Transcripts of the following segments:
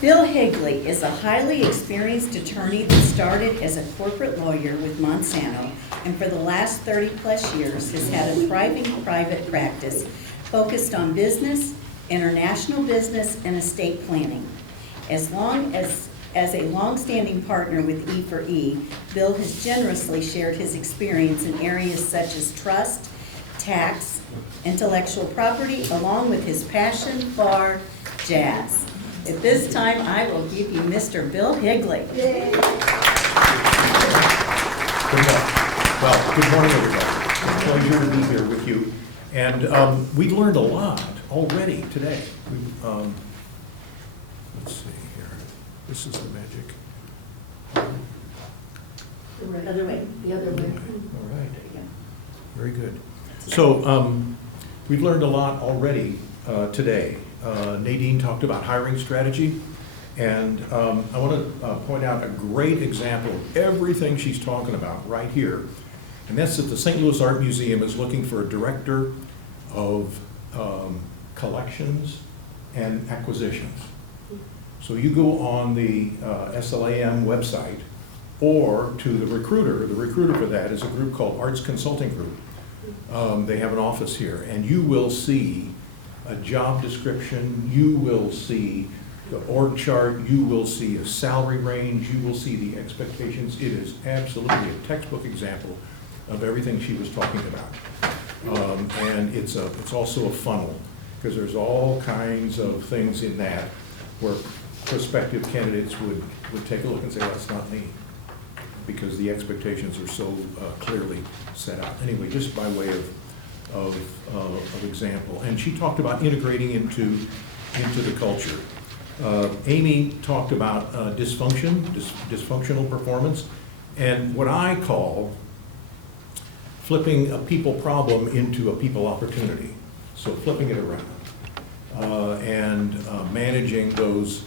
Bill Higley is a highly experienced attorney that started as a corporate lawyer with Monsanto and for the last 30-plus years has had a thriving private practice focused on business, international business, and estate planning. As a long-standing partner with e4e, Bill has generously shared his experience in areas such as trust, tax, intellectual property, along with his passion for jazz. At this time, I will give you Mr. Bill Higley. Well, good morning, everybody. It's a pleasure to be here with you. And we learned a lot already today. Let's see here. This is the magic. The other way. The other way. All right. Very good. So we've learned a lot already today. Nadine talked about hiring strategy, and I want to point out a great example of everything she's talking about right here, and that's that the St. Louis Art Museum is looking for a director of collections and acquisitions. So you go on the SLAM website or to the recruiter. The recruiter for that is a group called Arts Consulting Group. They have an office here, and you will see a job description, you will see the org chart, you will see a salary range, you will see the expectations. It is absolutely a textbook example of everything she was talking about. And it's also a funnel, because there's all kinds of things in that where prospective candidates would take a look and say, well, that's not me, because the expectations are so clearly set out. Anyway, just by way of example. And she talked about integrating into the culture. Amy talked about dysfunctional performance, and what I call flipping a people problem into a people opportunity. So flipping it around and managing those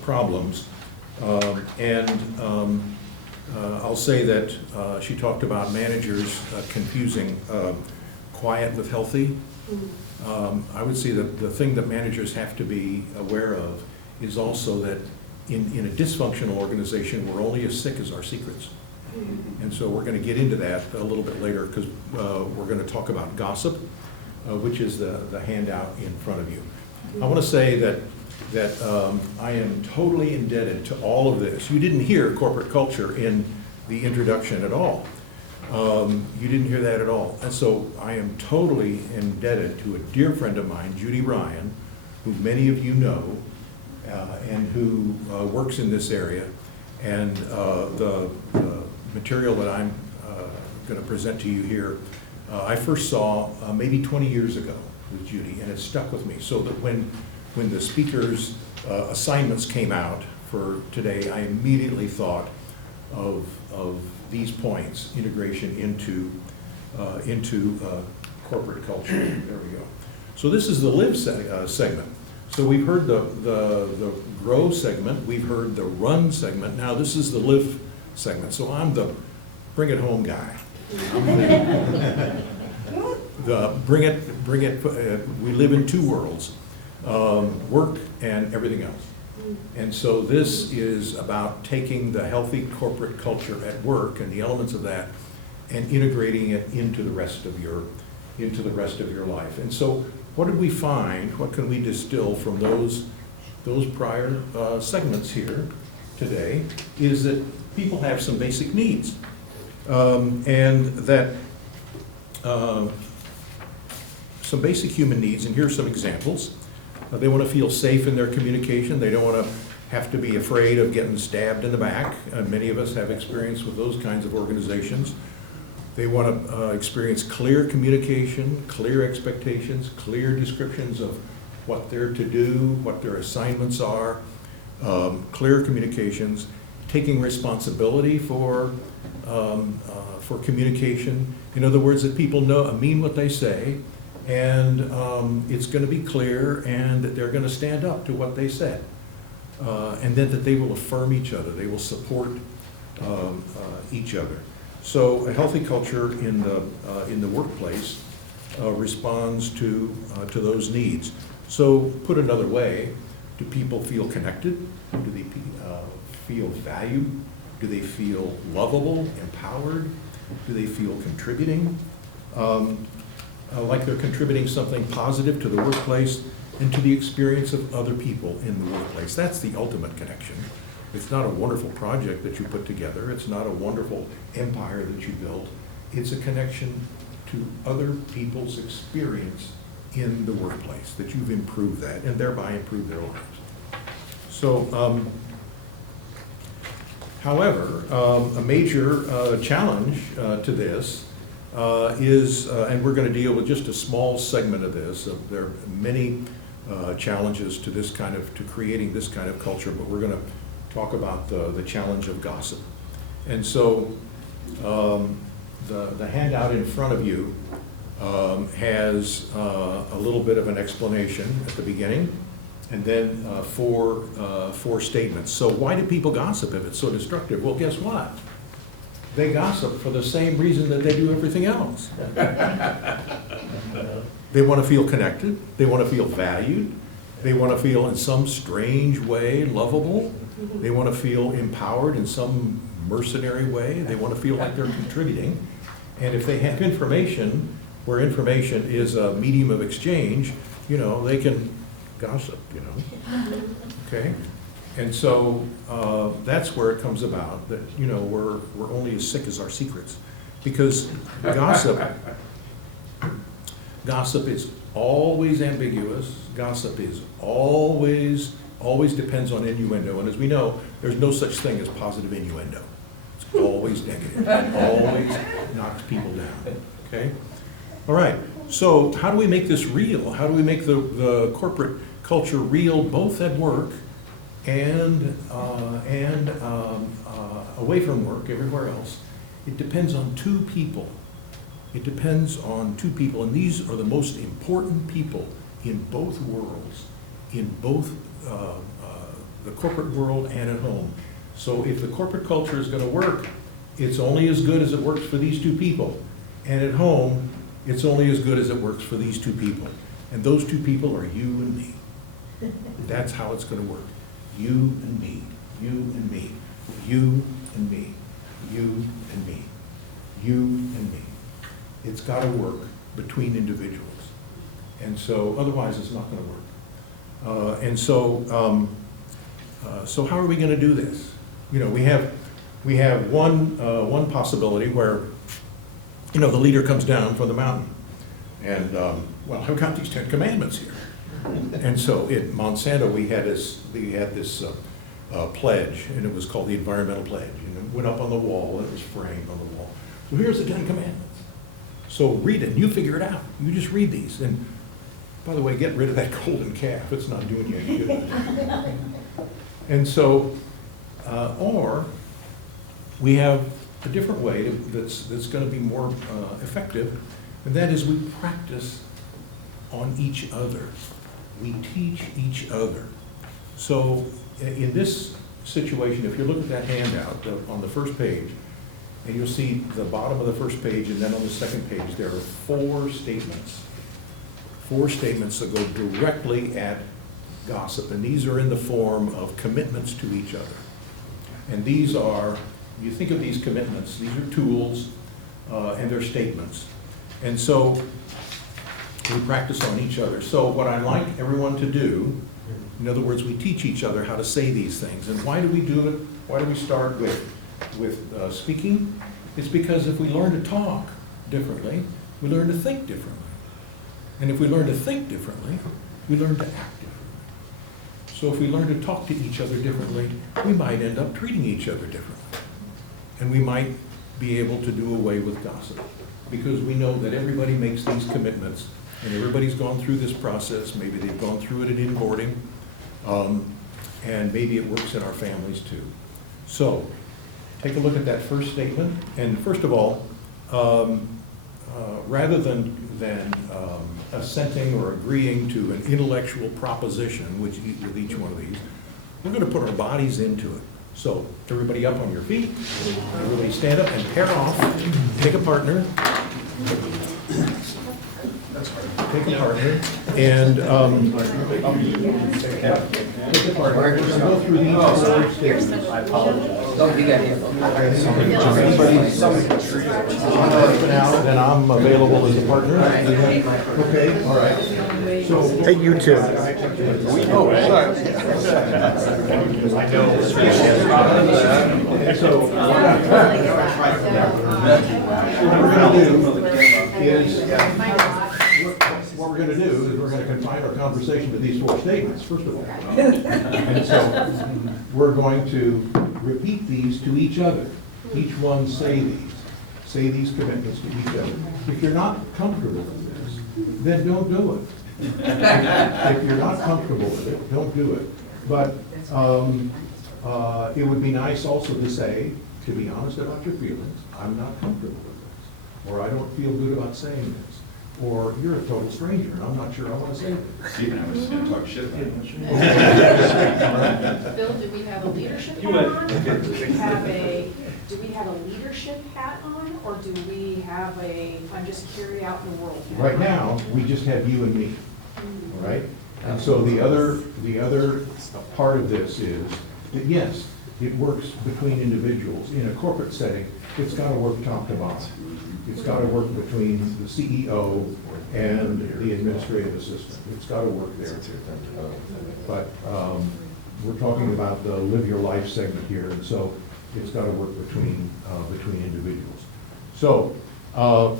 problems. I'll say that she talked about managers confusing quiet with healthy. I would say that the thing that managers have to be aware of is also that in a dysfunctional organization, we're only as sick as our secrets. And so we're going to get into that a little bit later, because we're going to talk about gossip, which is the handout in front of you. I want to say that I am totally indebted to all of this. You didn't hear corporate culture in the introduction at all. You didn't hear that at all. And so I am totally indebted to a dear friend of mine, Judy Ryan, who many of you know, and who works in this area. And the material that I'm going to present to you here, I first saw maybe 20 years ago with Judy, and it stuck with me. So that when the speaker's assignments came out for today, I immediately thought of these points, integration into corporate culture. There we go. So this is the live segment. So we've heard the grow segment, we've heard the run segment, now this is the live segment. So I'm the bring it home guy. The bring it, we live in two worlds. Work and everything else. And so this is about taking the healthy corporate culture at work and the elements of that and integrating it into the rest of your life. And so what did we find? What can we distill from those prior segments here today is that people have some basic needs. And that some basic human needs, and here are some examples. They want to feel safe in their communication. They don't want to have to be afraid of getting stabbed in the back. Many of us have experience with those kinds of organizations. They want to experience clear communication, clear expectations, clear descriptions of what they're to do, what their assignments are, clear communications, taking responsibility for communication. In other words, that people mean what they say, and it's going to be clear, and that they're going to stand up to what they said, and then that they will affirm each other, they will support each other. So a healthy culture in the workplace responds to those needs. So put another way, Do people feel connected? Do they feel valued? Do they feel lovable, empowered? Do they feel contributing? Like they're contributing something positive to the workplace and to the experience of other people in the workplace. That's the ultimate connection. It's not a wonderful project that you put together. It's not a wonderful empire that you built. It's a connection to other people's experience in the workplace, that you've improved that and thereby improved their lives. So, however, a major challenge to this is, and we're going to deal with just a small segment of this. There are many challenges to this kind of, to creating this kind of culture, but we're going to talk about the challenge of gossip. And so, the handout in front of you has a little bit of an explanation at the beginning, and then four statements. So why do people gossip if it's so destructive? Well, guess what? They gossip for the same reason that they do everything else. They want to feel connected. They want to feel valued. They want to feel in some strange way lovable. They want to feel empowered in some mercenary way. They want to feel like they're contributing. And if they have information, where information is a medium of exchange, you know, they can gossip, you know, okay? And so that's where it comes about, that, you know, we're only as sick as our secrets. Because gossip is always ambiguous. Gossip is always depends on innuendo. And as we know, there's no such thing as positive innuendo. It's always negative. It always knocks people down, okay? All right, so how do we make this real? How do we make the corporate culture real, both at work and away from work, everywhere else? It depends on two people. It depends on two people, and these are the most important people in both worlds, in both the corporate world and at home. So if the corporate culture is going to work, it's only as good as it works for these two people. And at home, it's only as good as it works for these two people. And those two people are you and me. That's how it's going to work. You and me, you and me, you and me, you and me, you and me. It's got to work between individuals. And so otherwise it's not going to work. So how are we going to do this? You know, we have one possibility where, you know, the leader comes down from the mountain, and well, I've got these 10 commandments here. And so at Monsanto we had this pledge, and it was called the environmental pledge. And it went up on the wall, and it was framed on the wall. So here's the 10 commandments. So read it, and you figure it out. You just read these. And by the way, get rid of that golden calf. It's not doing you any good. And so, or we have a different way that's going to be more effective, and that is we practice on each other. We teach each other. So in this situation, if you look at that handout on the first page, and you'll see the bottom of the first page, and then on the second page, there are four statements that go directly at gossip, and these are in the form of commitments to each other. And these are, you think of these commitments, these are tools, and they're statements. And so we practice on each other. So what I'd like everyone to do, in other words, we teach each other how to say these things. And why do we do it? Why do we start with speaking? It's because if we learn to talk differently, we learn to think differently. And if we learn to think differently, we learn to act differently. So if we learn to talk to each other differently, we might end up treating each other differently. And we might be able to do away with gossip, because we know that everybody makes these commitments, and everybody's gone through this process. Maybe they've gone through it at inboarding, and maybe it works in our families too. So take a look at that first statement, and first of all, rather than assenting or agreeing to an intellectual proposition with each one of these, we're going to put our bodies into it. So everybody up on your feet, everybody stand up and pair off, take a partner, and Take it apart. We're gonna go through these four statements. I apologize. Don't do that. And I'm available as a partner. Okay, all right. So. Hey, you too. Oh, sorry. I know. So, what we're gonna do is, what we're gonna do is we're gonna confine our conversation to these four statements, first of all. And so, we're going to repeat these to each other. Each one say these commitments to each other. If you're not comfortable with this, then don't do it. If you're not comfortable with it, don't do it. But it would be nice also to say, to be honest about your feelings, I'm not comfortable with this, or I don't feel good about saying this, or you're a total stranger and I'm not sure I want to say this. Stephen, I was just gonna talk shit about it. Bill, do we have a leadership hat on? Or do we have a leadership hat on, or do we have a, I'm just carry out in the world hat? Right now, we just have you and me, all right? And so the other part of this is that, yes, it works between individuals. In a corporate setting, it's got to work top to bottom. It's got to work between the CEO and the administrative assistant. It's got to work there. But we're talking about the live your life segment here, and so it's got to work between individuals. So,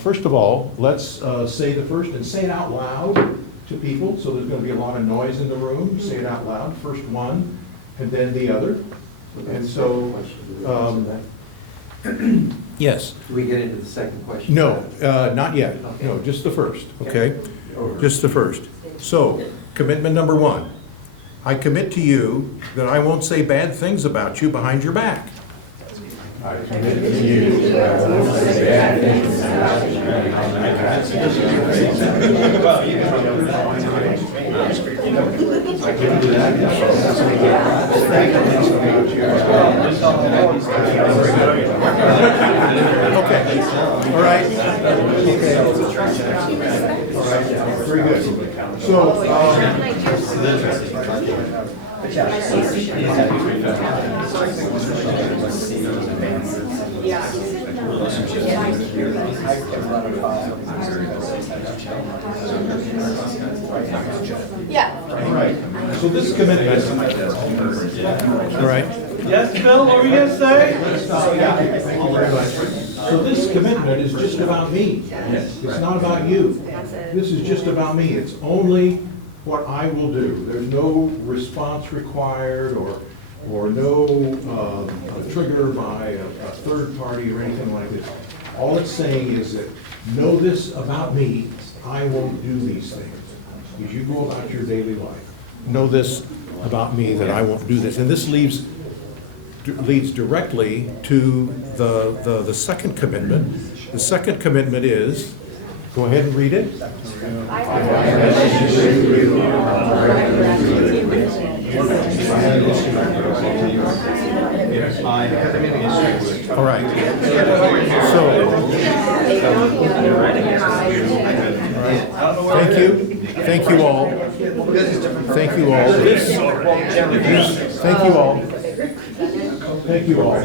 first of all, let's say the first, and say it out loud to people, so there's going to be a lot of noise in the room. Say it out loud, first one, and then the other. And so, yes. Do we get into the second question? No, not yet. No, just the first, okay? Just the first. So, commitment number one. I commit to you that I won't say bad things about you behind your back. I commit to you that I won't say bad things about you Okay, all right. All right, very good. So, Yeah. all right, so this commitment. All right. Yes, Bill, what were you gonna say? So this commitment is just about me. It's not about you. This is just about me. It's only what I will do. There's no response required or no trigger by a third party or anything like this. All it's saying is that, know this about me, I won't do these things. As you go about your daily life, know this about me, that I won't do this. And this leads directly to the second commitment. The second commitment is, go ahead and read it. All right. So, thank you. Thank you all. Thank you all. Thank you all. Thank you all.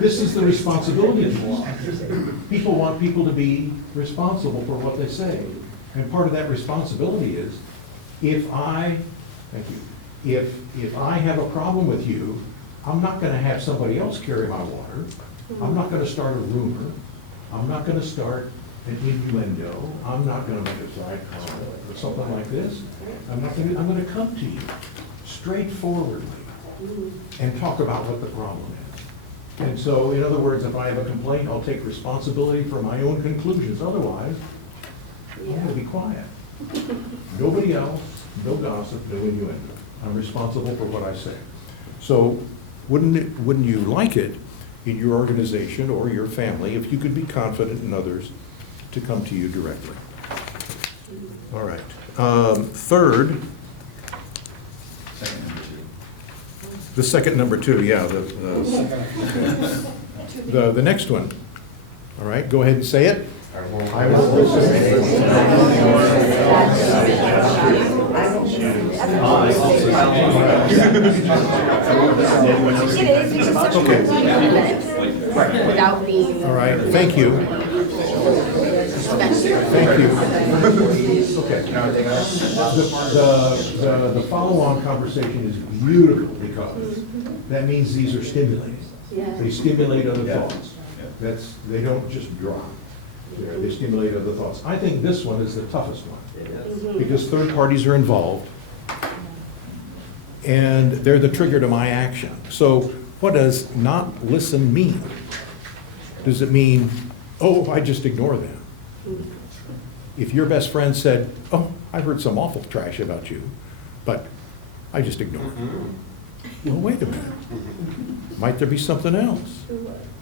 This is the responsibility of this. People want people to be responsible for what they say. And part of that responsibility is, if I have a problem with you, I'm not going to have somebody else carry my water. I'm not going to start a rumor. I'm not going to start an innuendo. I'm not going to make a side comment or something like this. I'm going to come to you straightforwardly and talk about what the problem is. And so, in other words, if I have a complaint, I'll take responsibility for my own conclusions. Otherwise, I'm going to be quiet. Nobody else, no gossip, no innuendo. I'm responsible for what I say. So, wouldn't you like it in your organization or your family if you could be confident in others to come to you directly? All right. Third, the second number two, yeah, the next one. All right, go ahead and say it. I will listen. It is, because sometimes you have minutes without being. All right, thank you. Thank you. The follow-on conversation is beautiful because that means these are stimulating. They stimulate other thoughts. They don't just drop. They stimulate other thoughts. I think this one is the toughest one because third parties are involved and they're the trigger to my action. So what does not listen mean? Does it mean, oh, I just ignore them? If your best friend said, oh, I heard some awful trash about you, but I just ignore it. Well, wait a minute. Might there be something else?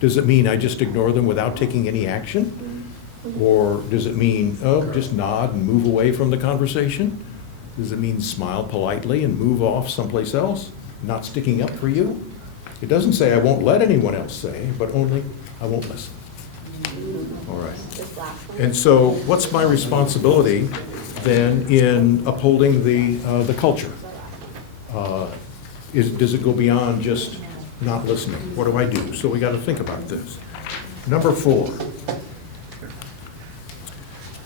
Does it mean I just ignore them without taking any action? Or does it mean, oh, just nod and move away from the conversation? Does it mean smile politely and move off someplace else, not sticking up for you? It doesn't say I won't let anyone else say, but only I won't listen. All right. And so what's my responsibility then in upholding the culture? Does it go beyond just not listening? What do I do? So we got to think about this. Number 4,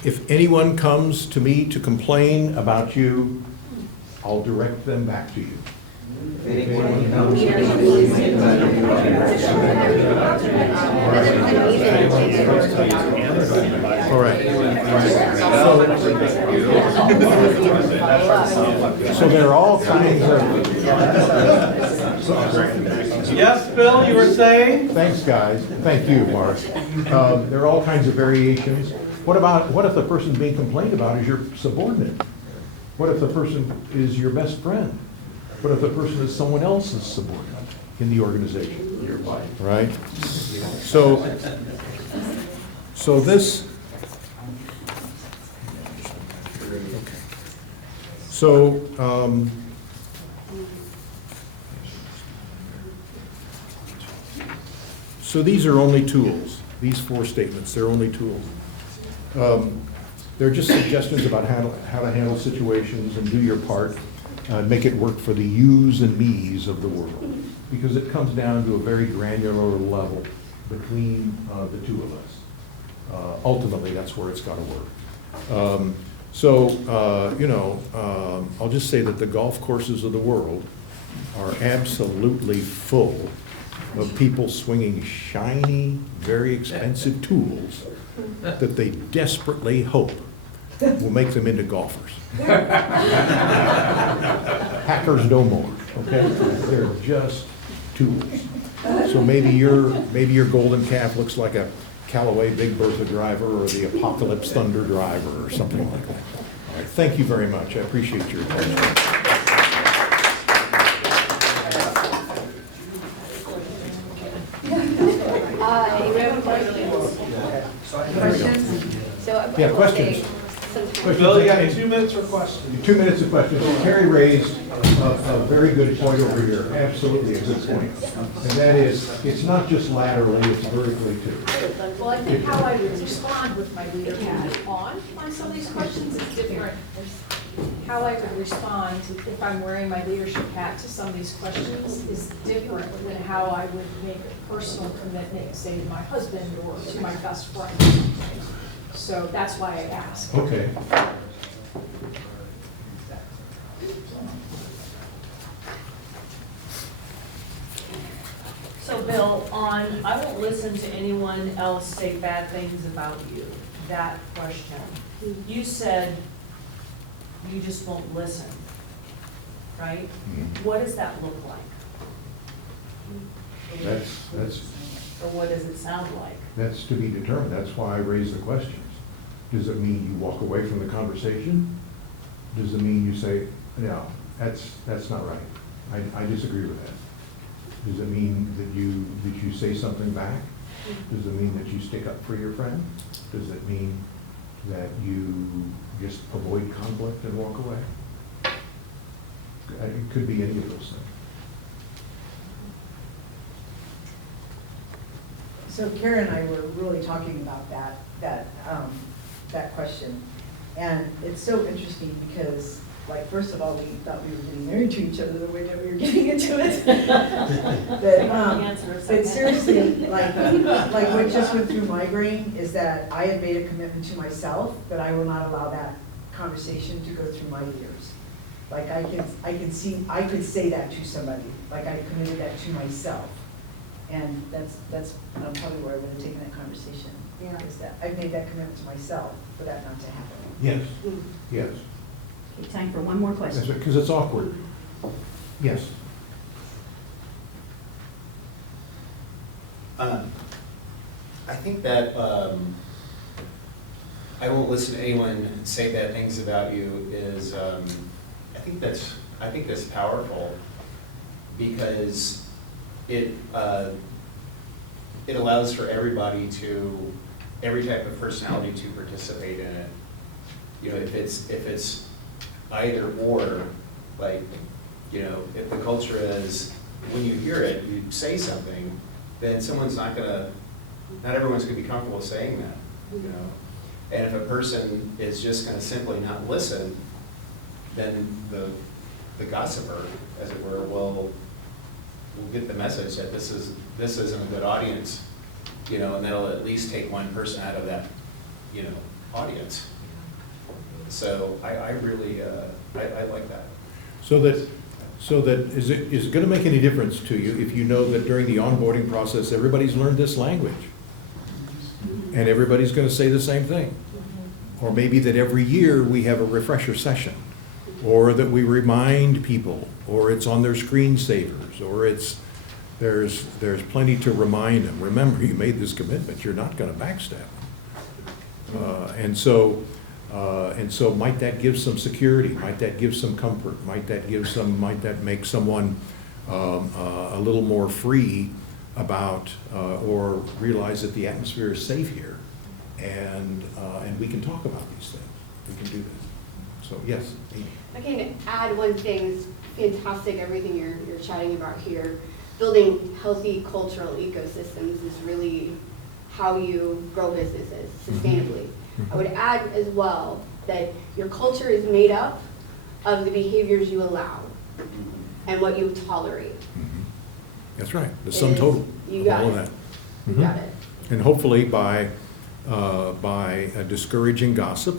if anyone comes to me to complain about you, I'll direct them back to you. Anyone comes to All right. So there are all kinds of... Yes, Bill, you were saying? Thanks, guys. Thank you, Mark. There are all kinds of variations. What if the person being complained about is your subordinate? What if the person is your best friend? What if the person is someone else's subordinate in the organization? Your wife. Right? So this... So, so these are only tools. These 4 statements, they're only tools. They're just suggestions about how to handle situations and do your part, make it work for the yous and me's of the world. Because it comes down to a very granular level between the two of us. Ultimately, that's where it's got to work. I'll just say that the golf courses of the world are absolutely full of people swinging shiny, very expensive tools that they desperately hope will make them into golfers. Hackers no more, okay? They're just tools. So maybe your golden calf looks like a Callaway Big Bertha driver or the Apocalypse Thunder driver or something like that. All right, thank you very much. I appreciate your attention. Questions? So Yeah, questions. Bill, you got 2 minutes for questions. 2 minutes of questions. Terry raised a very good point over here, absolutely a good point. And that is, it's not just laterally, it's vertically too. Well, I think how I would respond with my leader hat on some of these questions is different. How I would respond if I'm wearing my leadership hat to some of these questions is different than how I would make a personal commitment, say to my husband or to my best friend. So that's why I ask. Okay. So Bill, on I won't listen to anyone else say bad things about you, that question, you said you just won't listen, right? What does that look like? That's Or what does it sound like? That's to be determined. That's why I raised the questions. Does it mean you walk away from the conversation? Does it mean you say, no, that's not right. I disagree with that. Does it mean that you say something back? Does it mean that you stick up for your friend? Does it mean that you just avoid conflict and walk away? It could be any of those things. So Karen and I were really talking about that question. And it's so interesting because like, first of all, we thought we were getting married to each other the way that we were getting into it. But seriously, like what just went through my brain is that I had made a commitment to myself that I will not allow that conversation to go through my ears. Like I could say that to somebody, like I committed that to myself. And that's probably where I would have taken that conversation. Yeah. Is that I've made that commitment to myself for that not to happen. Yes, yes. Okay, time for one more question. Because it's awkward. Yes. I think that I won't listen to anyone say bad things about you is, I think that's powerful because it allows for everybody to, every type of personality to participate in it. You know, if it's either or, like, you know, if the culture is, when you hear it, you say something, then someone's not everyone's gonna be comfortable saying that, you know? And if a person is just gonna simply not listen, then the gossiper, as it were, will get the message that this isn't a good audience, you know, and that'll at least take one person out of that, you know, audience. So I really, I like that. So that, is it gonna make any difference to you if you know that during the onboarding process, everybody's learned this language? And everybody's gonna say the same thing? Or maybe that every year we have a refresher session, or that we remind people, or it's on their screensavers, or there's plenty to remind them. Remember, you made this commitment, you're not gonna backstab them. And so might that give some security, might that give some comfort, might that make someone a little more free about, or realize that the atmosphere is safe here, and we can talk about these things, we can do this. So, yes, Amy. I can add one thing. It's fantastic, everything you're chatting about here. Building healthy cultural ecosystems is really how you grow businesses sustainably. I would add as well that your culture is made up of the behaviors you allow and what you tolerate. That's right, the sum total of all of that. You got it. And hopefully by discouraging gossip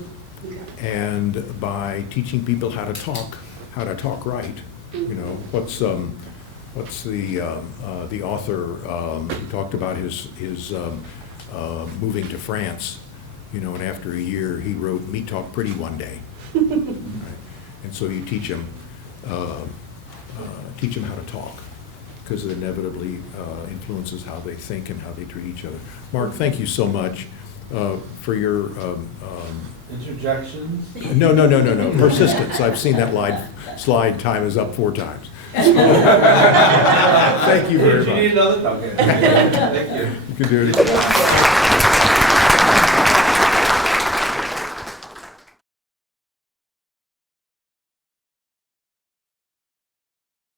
and by teaching people how to talk right. You know, what's the author who talked about his moving to France, you know, and after a year he wrote, "Me talk pretty one day." Right? And so you teach them how to talk, because it inevitably influences how they think and how they treat each other. Mark, thank you so much for your Interjections? no, persistence. I've seen that slide time is up 4 times. Thank you very much. Do you need another? Okay. Thank you. You can do it again.